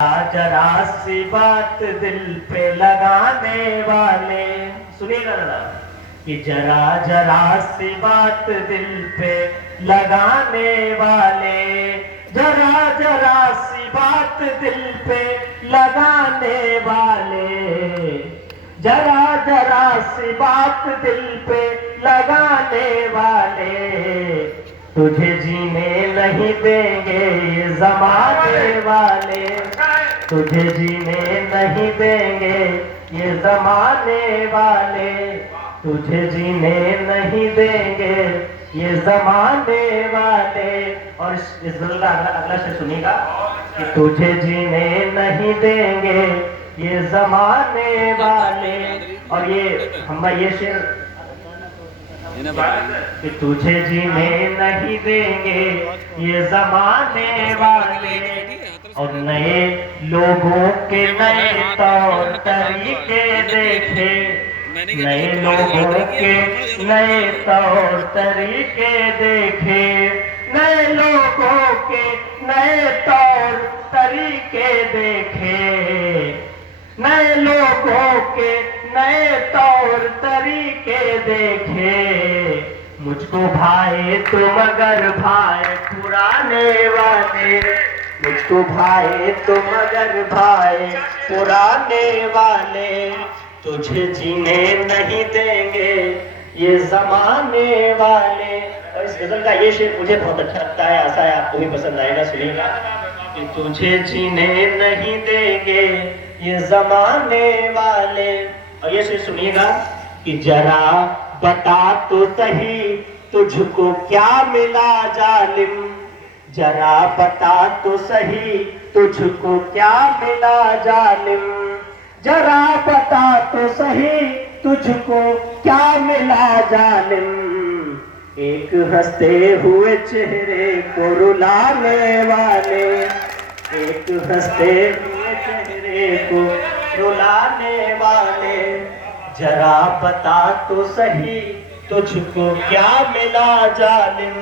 जरा सी बात दिल पे लगाने वाले, सुनिएगा ना कि जरा जरा सी बात दिल पे लगाने वाले, जरा जरा सी बात दिल पे लगाने वाले, जरा जरा सी बात दिल पे लगाने वाले, तुझे जीने नहीं देंगे ये जमाने वाले, तुझे जीने नहीं देंगे ये जमाने वाले, तुझे जीने नहीं देंगे ये जमाने वाले। और इस गजल का अगला शेर सुनिएगा कि तुझे जीने नहीं देंगे ये जमाने वाले। और ये हम ये शेर कि तुझे जीने नहीं देंगे ये जमाने वाले, और नए लोगों के नए तौर तरीके देखे, नए लोगों के नए तौर तरीके देखे, नए लोगों के नए तौर तरीके देखे, नए लोगों के नए तौर तरीके देखे, मुझको भाई तुम मगर भाई पुराने वाले, मुझको भाई तुम मगर भाई पुराने वाले, तुझे जीने नहीं देंगे ये जमाने वाले। और इस गजल का ये शेर मुझे बहुत अच्छा लगता है, आशा है आपको भी पसंद आएगा, सुनिएगा कि तुझे जीने नहीं देंगे ये जमाने वाले। और ये शेर सुनिएगा कि जरा बता तो सही तुझको क्या मिला जालिम, जरा बता तो सही तुझको क्या मिला जालिम, जरा बता तो सही तुझको क्या मिला जालिम, एक हंसते हुए चेहरे को रुलाने वाले, एक हंसते हुए चेहरे को रुलाने वाले, जरा बता तो सही तुझको क्या मिला जालिम,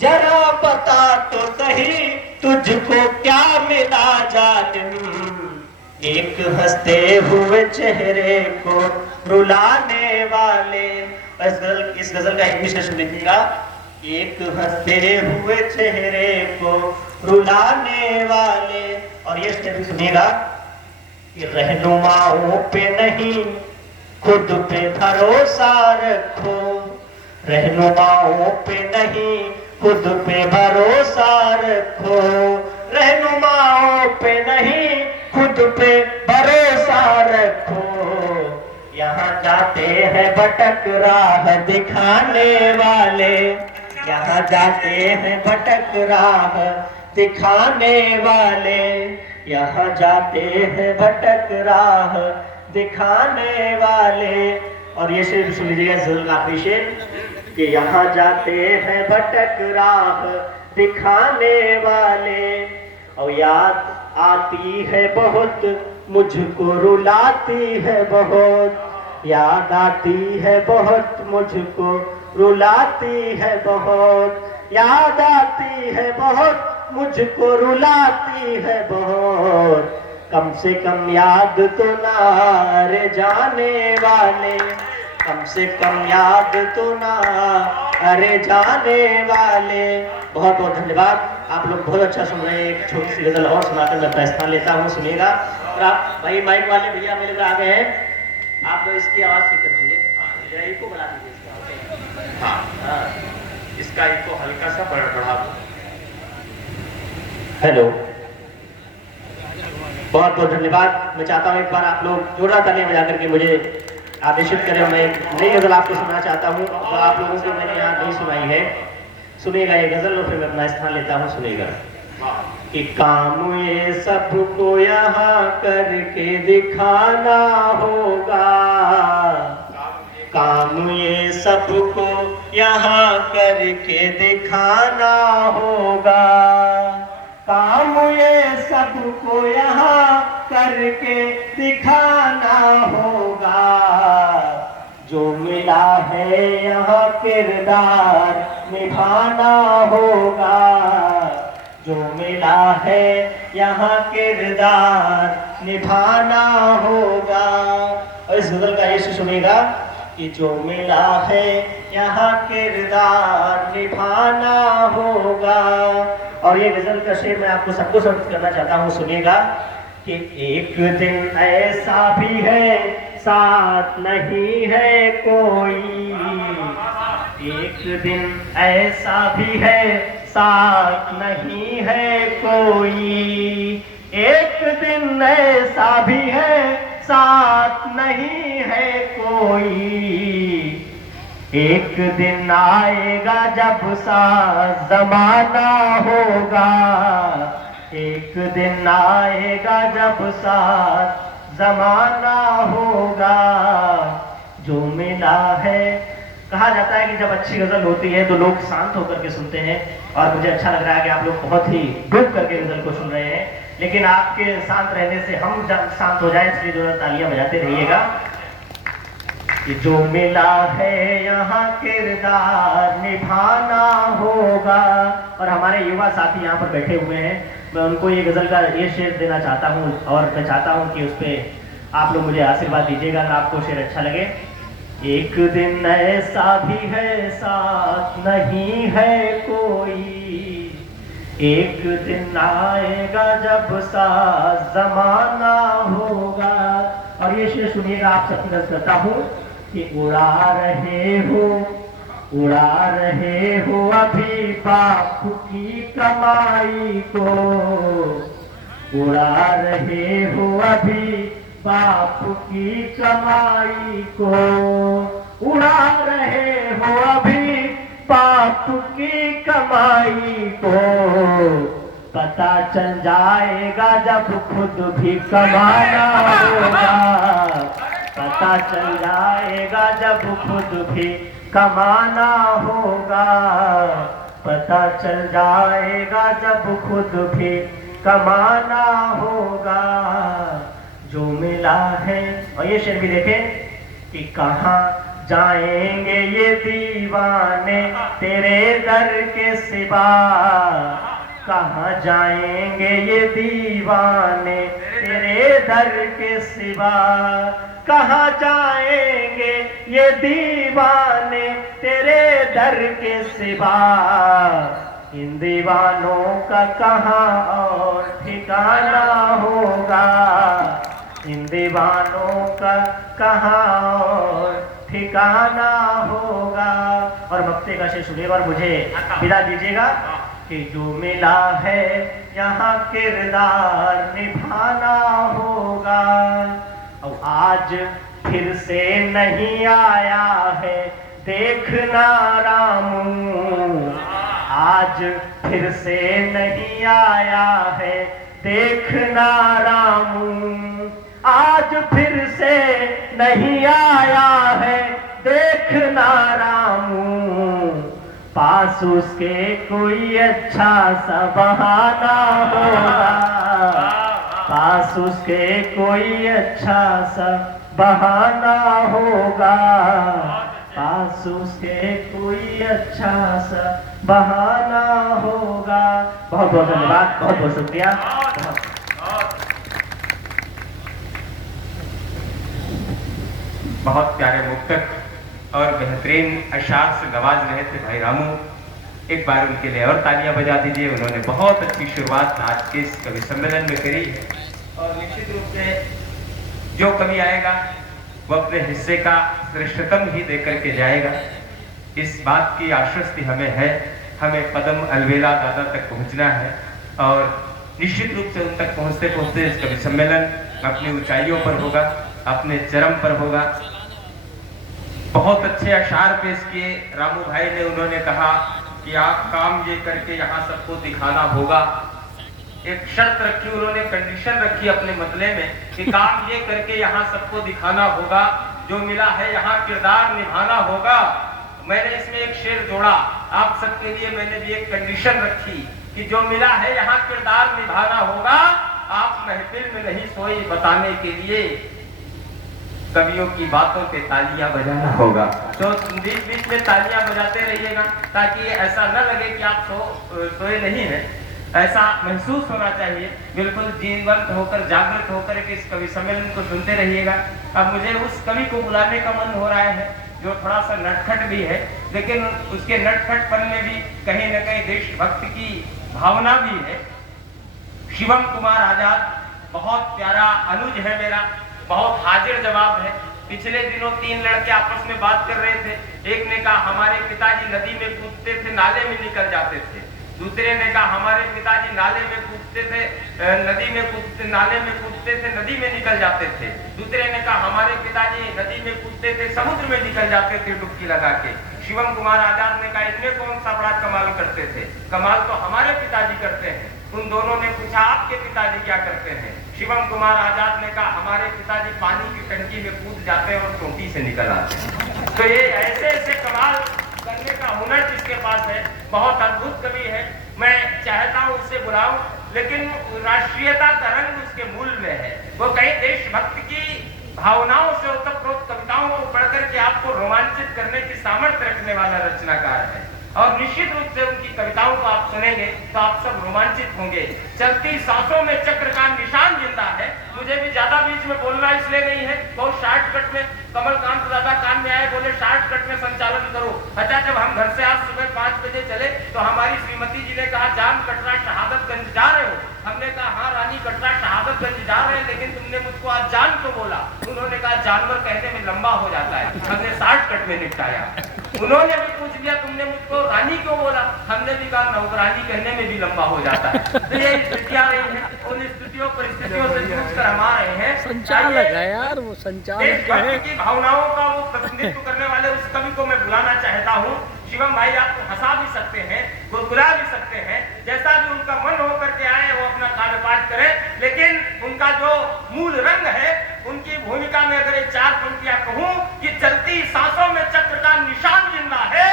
जरा बता तो सही तुझको क्या मिला जालिम, एक हंसते हुए चेहरे को रुलाने वाले। इस गजल का हिंदी से सुनिएगा, एक हंसते हुए चेहरे को रुलाने वाले। और ये शेर सुनिएगा कि रहनुमाओं पे नहीं खुद पे भरोसा रखो, रहनुमाओं पे नहीं खुद पे भरोसा रखो, रहनुमाओं पे नहीं खुद पे भरोसा रखो, यहाँ जाते हैं भटक राह दिखाने वाले, यहाँ जाते हैं भटक राह दिखाने वाले, यहाँ जाते हैं भटक राह दिखाने वाले। और ये शेर सुन लीजिएगा, ज़ुल्म का आखिरी शेर कि यहाँ जाते हैं भटक राह दिखाने वाले, और याद आती है बहुत मुझको रुलाती है बहुत, याद आती है बहुत मुझको रुलाती है बहुत, याद आती है बहुत मुझको रुलाती है बहुत, कम से कम याद तो ना रे जाने वाले, कम से कम याद तो ना अरे जाने वाले। बहुत बहुत धन्यवाद, आप लोग बहुत अच्छा सुन रहे हैं। एक छोटी सी गजल और सुनाकर मैं अपना स्थान लेता हूँ, सुनिएगा। और आप भाई माइक वाले भैया मेरे को आ गए हैं, आप लोग इसकी आवाज़ ठीक कर दीजिए, इको बढ़ा दीजिए। हाँ, इसका इको हल्का सा बढ़ा दो। हेलो, बहुत बहुत धन्यवाद। मैं चाहता हूँ एक बार आप लोग जोरदार तालियां बजा करके मुझे आदेशित करें। मैं एक नई गजल आपको सुनाना चाहता हूँ, तो आप लोगों को मैंने यहाँ नहीं सुनाई है। सुनिएगा ये गजल, और फिर मैं अपना स्थान लेता हूँ, सुनिएगा कि काम ये सबको यहाँ करके दिखाना होगा, काम ये सबको यहाँ करके दिखाना होगा, काम ये सबको यहाँ करके दिखाना होगा, जो मिला है यहाँ किरदार निभाना होगा, जो मिला है यहाँ किरदार निभाना होगा। और इस गजल का ये सुनिएगा कि जो मिला है यहाँ किरदार निभाना होगा। और ये गजल का शेर मैं आपको सबको समझ करना चाहता हूँ, सुनिएगा कि एक दिन ऐसा भी है साथ नहीं है कोई, एक दिन ऐसा भी है साथ नहीं है कोई, एक दिन ऐसा भी है साथ नहीं है कोई, एक दिन आएगा जब साथ जमाना होगा, एक दिन आएगा जब साथ जमाना होगा। जो मिला है, कहा जाता है कि जब अच्छी गजल होती है तो लोग शांत होकर के सुनते हैं, और मुझे अच्छा लग रहा है कि आप लोग बहुत ही डूब करके गजल को सुन रहे हैं। लेकिन आपके शांत रहने से हम जब शांत हो जाए, इसलिए जो तालियां बजाते रहिएगा। कि जो मिला है यहाँ किरदार निभाना होगा। और हमारे युवा साथी यहाँ पर बैठे हुए हैं, मैं उनको ये गजल का ये शेर देना चाहता हूँ, और मैं चाहता हूँ कि उस पर आप लोग मुझे आशीर्वाद दीजिएगा अगर आपको शेर अच्छा लगे। एक दिन ऐसा भी है साथ नहीं है कोई, एक दिन आएगा जब साथ जमाना होगा। और ये शेर सुनिएगा, आप सबकी नजर करता हूँ कि उड़ा रहे हो अभी बापू की कमाई को, उड़ा रहे हो अभी बापू की कमाई को, उड़ा रहे हो अभी बापू की कमाई को, पता चल जाएगा जब खुद भी कमाना होगा, पता चल जाएगा जब खुद भी कमाना होगा, पता चल जाएगा जब खुद भी कमाना होगा। जो मिला है, और ये शेर भी देखें कि कहाँ जाएंगे ये दीवाने तेरे दर के सिवा, कहाँ जाएंगे ये दीवाने तेरे दर के सिवा, कहाँ जाएंगे ये दीवाने तेरे दर के सिवा, इन दीवानों का कहाँ और ठिकाना होगा, इन दीवानों का कहाँ और ठिकाना होगा। और मक्ते का शेर सुनिएगा और मुझे विदा दीजिएगा कि जो मिला है यहाँ किरदार निभाना होगा। और आज फिर से नहीं आया है देखना रामू, आज फिर से नहीं आया है देखना रामू, आज फिर से नहीं आया है देखना रामू, पास उसके कोई अच्छा सा बहाना होगा, पास उसके कोई अच्छा सा बहाना होगा, पास उसके कोई अच्छा सा बहाना होगा। बहुत बहुत धन्यवाद, बहुत बहुत शुक्रिया। बहुत प्यारे मुक्तक और बेहतरीन अशार से नवाज रहे थे भाई रामू। एक बार उनके लिए और तालियां बजा दीजिए। उन्होंने बहुत अच्छी शुरुआत आज के इस कवि सम्मेलन में करी है, और निश्चित रूप से जो कवि आएगा वो अपने हिस्से का श्रेष्ठतम ही देकर के जाएगा। इस बात की आश्वस्ति हमें है, हमें पदम अलवेला दादा तक पहुंचना है, और निश्चित रूप से उन तक पहुंचते पहुंचते इस कवि सम्मेलन अपनी ऊंचाइयों पर होगा, अपने चरम पर होगा। बहुत अच्छे अशार पेश किए रामू भाई ने। उन्होंने कहा कि आप काम ये करके यहाँ सबको दिखाना होगा। एक शर्त रखी उन्होंने, कंडीशन रखी अपने मतले में कि काम ये करके यहाँ सबको दिखाना होगा, जो मिला है यहाँ किरदार निभाना होगा। मैंने इसमें एक शेर जोड़ा आप सबके लिए, मैंने भी एक कंडीशन रखी कि जो मिला है यहाँ किरदार निभाना होगा। आप महफिल में नहीं सोई बताने के लिए, कवियों की बातों पे तालियां बजाना होगा। तो बीच बीच में तालियां बजाते रहिएगा ताकि ऐसा न लगे कि आप सोए नहीं हैं। ऐसा महसूस होना चाहिए। बिल्कुल जीवंत होकर, जागृत होकर के इस कवि सम्मेलन को सुनते रहिएगा। अब मुझे उस कवि को बुलाने का मन हो रहा है जो थोड़ा सा नटखट भी है, लेकिन उसके नटखटपन में भी कहीं न कहीं देशभक्त की भावना भी है। शिवम कुमार आजाद बहुत प्यारा अनुज है मेरा, बहुत हाजिर जवाब है। पिछले दिनों 3 लड़के आपस में बात कर रहे थे। एक ने कहा हमारे पिताजी नदी में कूदते थे, नाले में निकल जाते थे। दूसरे ने कहा हमारे पिताजी नाले में कूदते थे, नदी में कूदते, नाले में कूदते थे, नदी में निकल जाते थे। दूसरे ने कहा हमारे पिताजी नदी में कूदते थे, समुद्र में निकल जाते थे डुबकी लगा के। शिवम कुमार आजाद ने कहा इनमें कौन सा बड़ा कमाल करते थे? कमाल तो हमारे पिताजी करते हैं। उन दोनों ने पूछा आपके पिताजी क्या करते हैं? शिवम कुमार आजाद ने कहा हमारे पिताजी पानी की टंकी में कूद जाते हैं और टोटी से निकल आते हैं। तो ये ऐसे ऐसे कमाल करने का हुनर जिसके पास है, बहुत अद्भुत कवि है। मैं चाहता हूँ उससे बुलाऊं, लेकिन राष्ट्रीयता का रंग उसके मूल में है। वो कई देशभक्त की भावनाओं से ओतप्रोत कविताओं को पढ़कर के आपको रोमांचित करने की सामर्थ्य रखने वाला रचनाकार है। और निश्चित रूप से उनकी कविताओं को आप सुनेंगे तो आप सब रोमांचित होंगे। चलती सांसों में चक्र का निशान जिंदा है। मुझे भी ज्यादा बीच में बोलना इसलिए नहीं है, बहुत शॉर्टकट में कमलकांत दादा कान में आए, बोले शॉर्टकट में संचालन करो। अच्छा, जब हम घर से आज सुबह 5 बजे चले तो हमारी श्रीमती जी ने कहा जान कटरा शहादतगंज जा रहे हो? हमने कहा हाँ रानी कटरा शहादतगंज जा रहे हैं, लेकिन तुमने मुझको आज जान तो बोला। उन्होंने कहा जानवर कहने में लंबा हो जाता है, हमने शॉर्टकट में निपटाया। उन्होंने भी पूछ लिया तुमने मुझको रानी क्यों बोला? हमने भी कहा नौकरानी कहने में भी लंबा हो जाता है। तो ये स्थितियां रही हैं, उन स्थितियों परिस्थितियों से जूझ कर हम आ रहे हैं। संचालक है यार, वो संचालक है। की भावनाओं का वो प्रतिनिधित्व करने वाले उस कवि को मैं बुलाना चाहता हूँ। शिवम भाई आपको हंसा भी सकते हैं, गुदगुला भी सकते हैं, जैसा भी उनका मन हो करके आए वो अपना काव्य पाठ करें, लेकिन उनका जो मूल रंग है, उनकी भूमिका में अगर 4 पंक्तियां कहूं कि चलती सांसों में चक्र का निशान जिंदा है,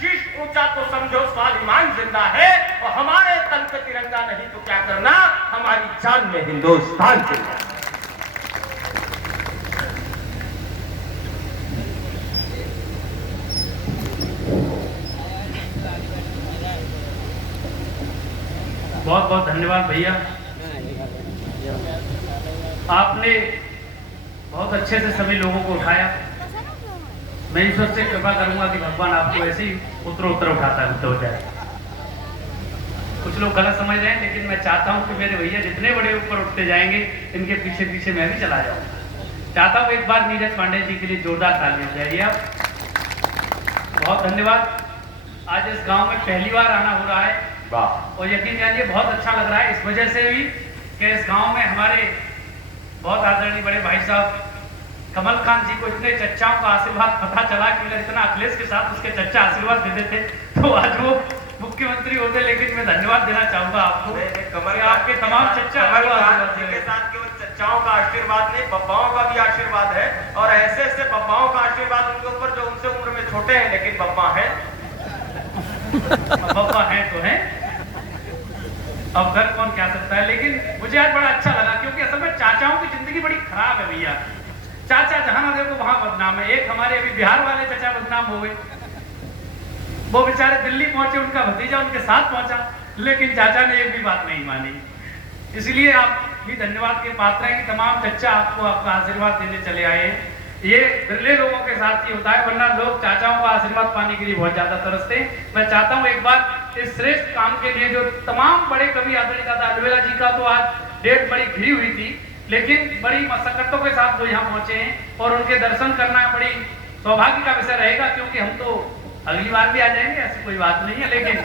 शीश ऊंचा तो समझो स्वाभिमान जिंदा है, और हमारे तन पे तिरंगा नहीं तो क्या करना, हमारी जान में हिंदुस्तान जिंदा है। बहुत बहुत धन्यवाद भैया, आपने बहुत अच्छे से सभी लोगों को उठाया। मैं ईश्वर से कृपा करूंगा कि भगवान आपको ऐसे ही उत्तर उठाता हो जाए। कुछ लोग गलत समझ रहे हैं, लेकिन मैं चाहता हूं कि मेरे भैया जितने बड़े ऊपर उठते जाएंगे, इनके पीछे पीछे मैं भी चला जाऊंगा। चाहता हूं एक बार नीरज पांडे जी के लिए जोरदार ताली हो जाएगी। आप बहुत धन्यवाद। आज इस गांव में पहली बार आना हो रहा है और यकीन जानिए बहुत अच्छा लग रहा है, इस वजह से भी कि इस गांव में हमारे बहुत आदरणीय बड़े भाई साहब कमलकांत जी को इतने चच्चाओं का आशीर्वाद पता चला कि अगर इतना अखिलेश के साथ उसके चच्चा आशीर्वाद दे देते तो आज वो मुख्यमंत्री होते। लेकिन मैं धन्यवाद देना चाहूंगा आपको, आपके तमाम चच्चा के साथ केवल चच्चाओं का आशीर्वाद नहीं, बब्बाओं का भी आशीर्वाद है। और ऐसे ऐसे बब्बाओं का आशीर्वाद उनके ऊपर जो उनसे उम्र में छोटे हैं लेकिन बब्बा है। बब्बा है तो है, अब घर कौन क्या सकता है। लेकिन मुझे आज बड़ा अच्छा लगा, क्योंकि असल में चाचाओं की जिंदगी बड़ी खराब है भैया। चाचा जहां ना देखो वहां बदनाम है। एक हमारे अभी बिहार वाले चाचा बदनाम हो गए, वो बेचारे दिल्ली पहुंचे, उनका भतीजा उनके साथ पहुंचा, लेकिन चाचा ने एक भी बात नहीं मानी। इसलिए आप भी धन्यवाद के पात्र हैं कि तमाम चच्चा आपको आपका आशीर्वाद देने चले आए। ये बिरले लोगों के साथ ही होता है, वरना लोग चाचाओं का आशीर्वाद पाने के लिए बहुत ज्यादा तरसते हैं। मैं चाहता हूँ एक बार इस श्रेष्ठ काम के लिए जो तमाम बड़े कवि आदरणीय दादा अलवेला जी का तो आज डेट बड़ी घिरी हुई थी, लेकिन बड़ी मशक्कतों के साथ वो यहाँ पहुंचे हैं और उनके दर्शन करना बड़ी सौभाग्य का विषय रहेगा। क्योंकि हम तो अगली बार भी आ जाएंगे, ऐसी कोई बात नहीं है। लेकिन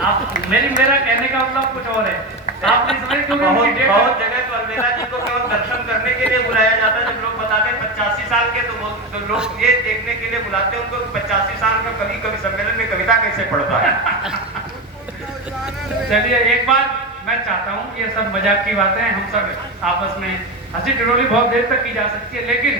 आप मेरा कहने का मतलब कुछ और है। आप नहीं समझे, क्योंकि बहुत जगह तो अलवेला जी को केवल दर्शन करने के लिए बुलाया जाता है। जब लोग बताते हैं 85 साल के, तो लोग ये देखने के लिए बुलाते हैं उनको 85 साल का कवि सम्मेलन में कविता कैसे पढ़ता है। चलिए एक बार मैं चाहता हूँ, ये सब मजाक की बातें हैं, हम सब आपस में हंसी टिटोली बहुत देर तक की जा सकती है, लेकिन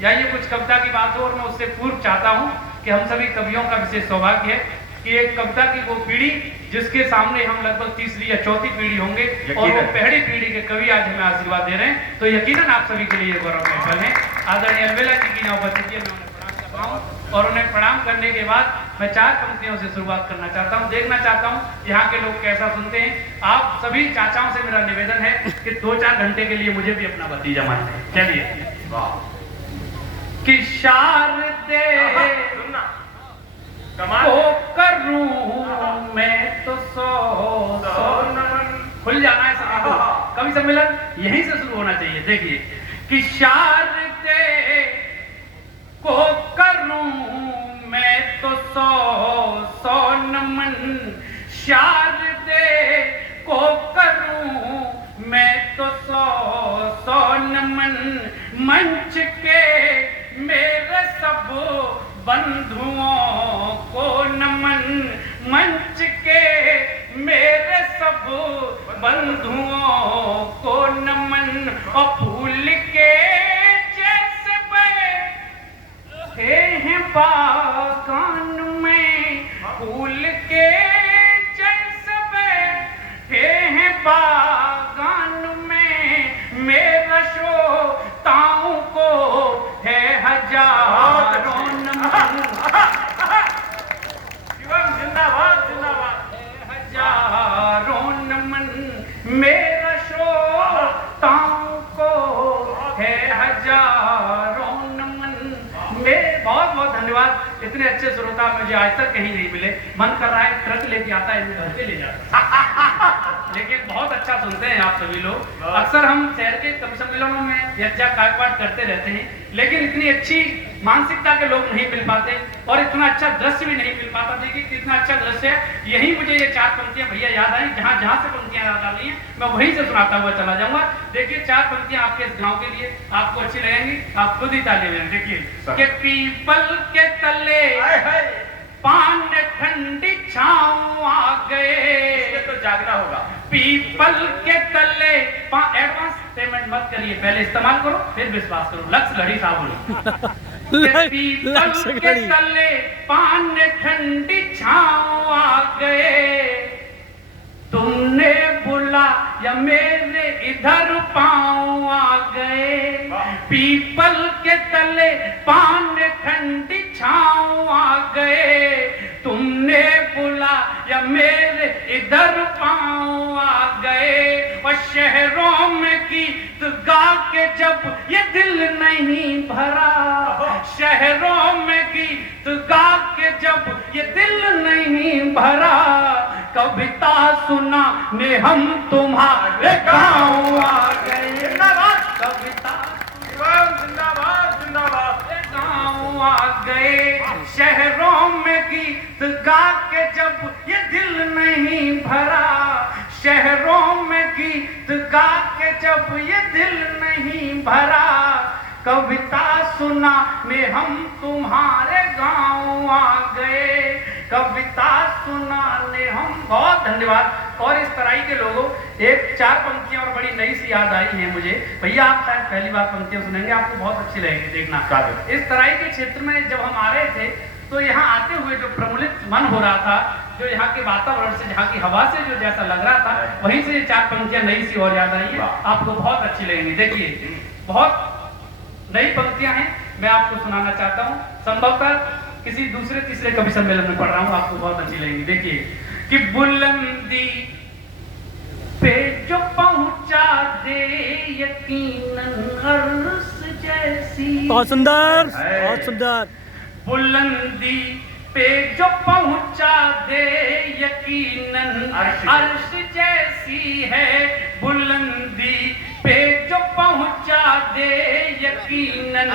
या ये कुछ कविता की बात हो। और मैं उससे पूर्व चाहता हूँ कि हम सभी कवियों का विशेष सौभाग्य है कि एक कविता की वो पीढ़ी जिसके सामने हम लगभग तीसरी या चौथी पीढ़ी होंगे और वो पहली पीढ़ी के कवि आज हमें आशीर्वाद दे रहे हैं, तो यकीनन आप सभी के लिए गौरव का क्षण है। आदरणीय अलवेला जी की नौबत है, मैं उन्हें प्रणाम कर रहा हूँ और उन्हें प्रणाम करने के बाद मैं 4 पंक्तियों से शुरुआत करना चाहता हूँ। देखना चाहता हूँ यहाँ के लोग कैसा सुनते हैं। आप सभी चाचाओं से मेरा निवेदन है कि 2-4 घंटे के लिए मुझे भी अपना भतीजा मान लें। चलिए। कि शारदे को करूं मैं तो सौ नमन। खुल जाना है सभी को। कवि सम्मेलन यहीं से शुरू होना चाहिए। देखिए कि शारदे को करूं मैं तो सौ नमन। शारदे को करूं मैं तो सौ नमन। मंच के मेरे सब बंधुओं को नमन। मंच के मेरे सब बंधुओं को नमन। और फूल के जैसे बैठे हैं बागान में। फूल के जैसे बैठे हैं बागान में। मेरा श्रोताओं को है हजारों नमन। जिंदाबाद जिंदाबाद। हजारों नमन। मेरा श्रोताओं को है हजारों नमन। मेरे बहुत बहुत धन्यवाद। इतने अच्छे श्रोता मुझे आज तक कहीं नहीं मिले। मन कर रहा है ट्रक लेके आता है, घर पे ले जाता लेकिन बहुत अच्छा सुनते हैं आप सभी लोग। अक्सर हम शहर के कवि सम्मेलनों में यज्ञ काकपाठ करते रहते हैं, लेकिन इतनी अच्छी मानसिकता के लोग नहीं मिल पाते और इतना अच्छा दृश्य भी नहीं मिल पाता। देखिए कितना अच्छा दृश्य है। यही मुझे ये 4 पंक्तियां भैया याद आई। जहां जहां से पंक्तियां याद आ रही हैं मैं वहीं से सुनाता हुआ चला जाऊंगा। देखिए 4 पंक्तियां आपके इस गांव के लिए आपको अच्छी लगेंगी। आप खुद ही ताली बजाएं। देखिए कि पीपल के तले पान ठंडी छाँव आ गए। तो जागना होगा। पीपल के तले एडवांस पेमेंट मत करिए, पहले इस्तेमाल करो फिर विश्वास करो। लक्ष्य घड़ी साबुन। पीपल के तले पान ठंडी छाँव आ गए। तुमने बुला या मेरे इधर पाँव आ गए। पीपल के तले पान ठंडी छाँव आ गए। तुमने बुला या मेरे इधर पाँव आ गए। और शहरों में गीत गा के जब ये दिल नहीं भरा। शहरों में गीत गा के जब ये दिल नहीं भरा। कविता सुना ने हम तुम्हारे गाँव आ गए। कविता जिंदाबाद जिंदाबाद। गाँव आ गए। शहरों में गीत गा के जब ये दिल नहीं भरा। शहरों में गीत गा के जब ये दिल नहीं भरा। कविता सुना में हम तुम्हारे गाँव आ गए। कविता सुनाने हम। बहुत धन्यवाद। और इस तराई के लोगों 4 पंक्तियां और बड़ी नई सी याद आई है मुझे। भैया आप शायद पहली बार पंक्तियां सुनेंगे, आपको बहुत अच्छी लगेगी। देखना इस तराई के क्षेत्र में जब हम आ रहे थे तो यहाँ आते हुए जो प्रमुलित मन हो रहा था, जो यहाँ के वातावरण से, यहाँ की हवा से जो जैसा लग रहा था, वहीं से 4 पंक्तियां नई सी और याद आई है। आपको बहुत अच्छी लगेंगी। देखिए बहुत नई पंक्तियां हैं, मैं आपको सुनाना चाहता हूँ। संभवतः किसी दूसरे तीसरे कवि सम्मेलन में पढ़ रहा हूँ, आपको बहुत अच्छी लगेगी। देखिए कि बुलंदी पे जो पहुंचा दे यकीनन अर्श जैसी। बहुत सुंदर बहुत सुंदर। बुलंदी पे जो पहुंचा दे यकीनन अर्श जैसी है। बुलंदी पे जो पहुंचा दे यकीनन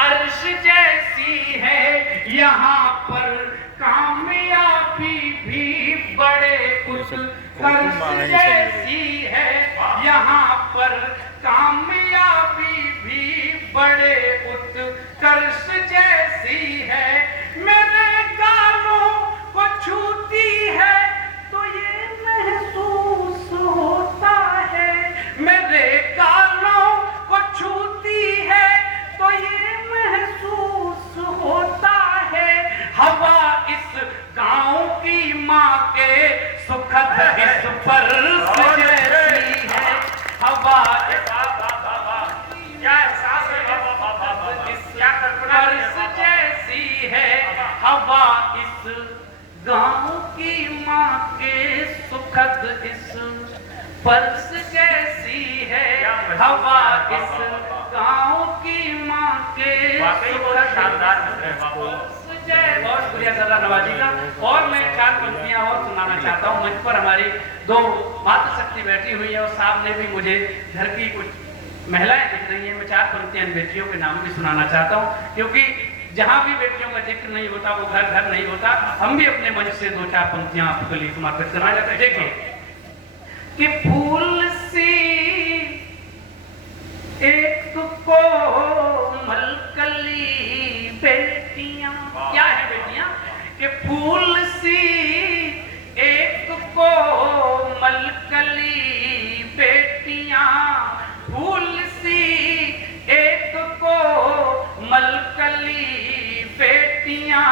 अर्श जैसी है। यहाँ पर कामयाबी भी बड़े उत्कर्ष जैसी है। यहाँ पर कामयाबी भी बड़े उत्कर्ष जैसी है। मेरे गालों को छूती है तो ये महसूस होता है। मेरे गालों को छूती है तो ये महसूस होता है। हवा इस गांव की माँ के सुखद स्पर्श जैसी है। हवा इस गाँव की माँ के वाकई बड़ा शानदार मिसरे हैं, वाह। जय, बहुत शुक्रिया सरदार नवाजी का। और मैं 4 पंक्तियां और सुनाना चाहता हूँ। मंच पर हमारी 2 मातृशक्ति बैठी हुई है और सामने भी मुझे घर की कुछ महिलाएं दिख रही हैं। मैं 4 पंक्तियां इन बेटियों के नाम भी सुनाना चाहता हूँ, क्योंकि जहां भी बेटियों का जिक्र नहीं होता वो घर घर नहीं होता। हम भी अपने मंच से 2-4 पंक्तियां आपके लिए समर्पित करना चाहते हैं। देखिए कि फूल सी एक को मलकली बेटियां, क्या है बेटियां? कि फूल सी एक को मलकली बेटियां, फूल सी एक को मलकली बेटियां,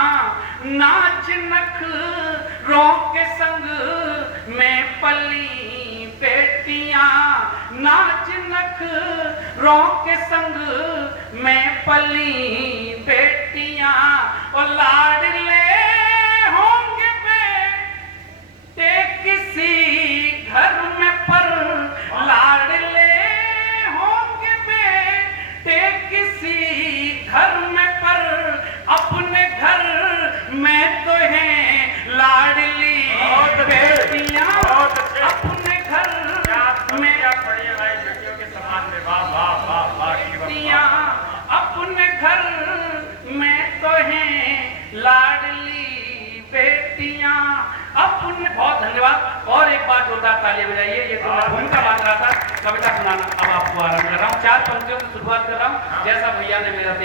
नाच नखरों के संग में पली बेटियां, नाच नखरों के संग में पली बेटियां, और लाडले होंगे बेटे किसी घर में पर, लाडले होंगे बेटे किसी घर में पर, अपने घर में तो हैं लाडली बेटियां, अपने घर में बेटियों के समान में, वाह वाह वाह वाह। बेटियां, अपने घर में तो हैं लाडली बेटियां, अपने। बहुत धन्यवाद। और एक बार जोरदार तालियां बजाइए। ये तो मैं भूमिका मान रहा था, कविता सुनाना अब आपको आरंभ कर रहा हूँ। 4 पंक्तियों की शुरुआत कर रहा हूँ, जैसा भैया ने मेरा